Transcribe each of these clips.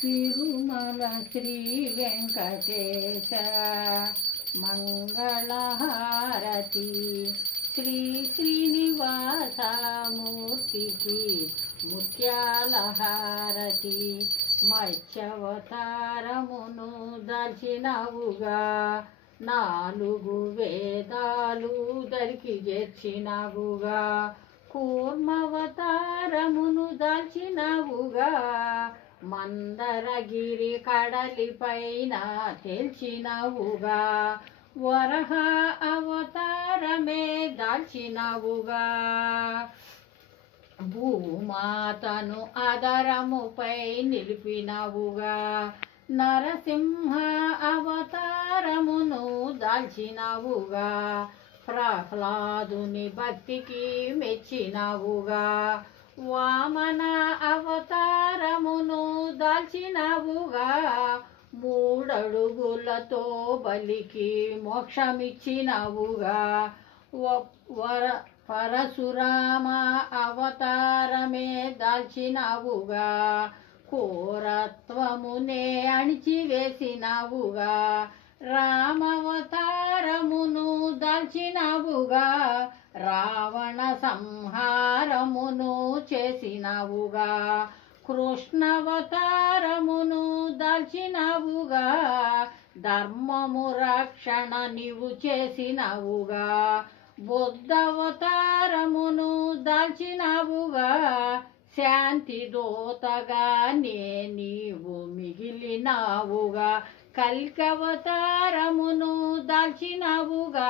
తిరుమల శ్రీ వెంకటేశ మంగళహారతి శ్రీ శ్రీనివాసమూర్తికి ముత్యాల హారతి మత్స్యావతారమును దాల్చినవుగా నాలుగు వేదాలు దరికి చేర్చినవుగా కూర్మవతారమును దాల్చినవుగా మందరగిరి కడలిపైన తేల్చినవుగా వరహ అవతారమే దాల్చినవుగా భూమాతను ఆదరముపై నిలిపినవుగా నరసింహ అవతారమును దాల్చినవుగా ప్రహ్లాదుని భక్తికి మెచ్చినవుగా వామన అవతారమును దాల్చినవుగా మూడడుగులతో బలికి మోక్షమిచ్చినవుగా పరశురామ అవతారమే దాల్చినవుగా కోరత్వమునే అణిచివేసినవుగా రామవతారమును దాల్చినవుగా రావణ సంహారమును చేసినవుగా కృష్ణవతారమును దాల్చినవుగా ధర్మము రక్షణ నీవు చేసినవుగా బుద్ధవతారమును దాల్చినవుగా శాంతి దూతగా నీవు మిగిలినవుగా కల్కవతారమును దాల్చినవుగా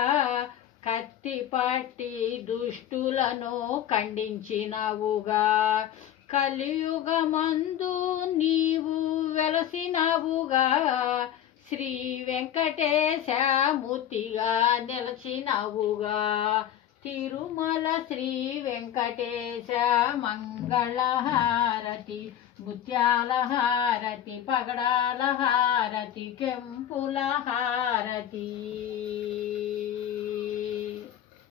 కత్తి పట్టి దుష్టులను ఖండించినవుగా కలియుగమందు నీవు వెలసినవుగా శ్రీ వెంకటేశమూర్తిగా నిలచినవుగా తిరుమల శ్రీ వెంకటేశ మంగళహారతి ముత్యాల హారతి పగడాల హారతి కెంపుల హారతి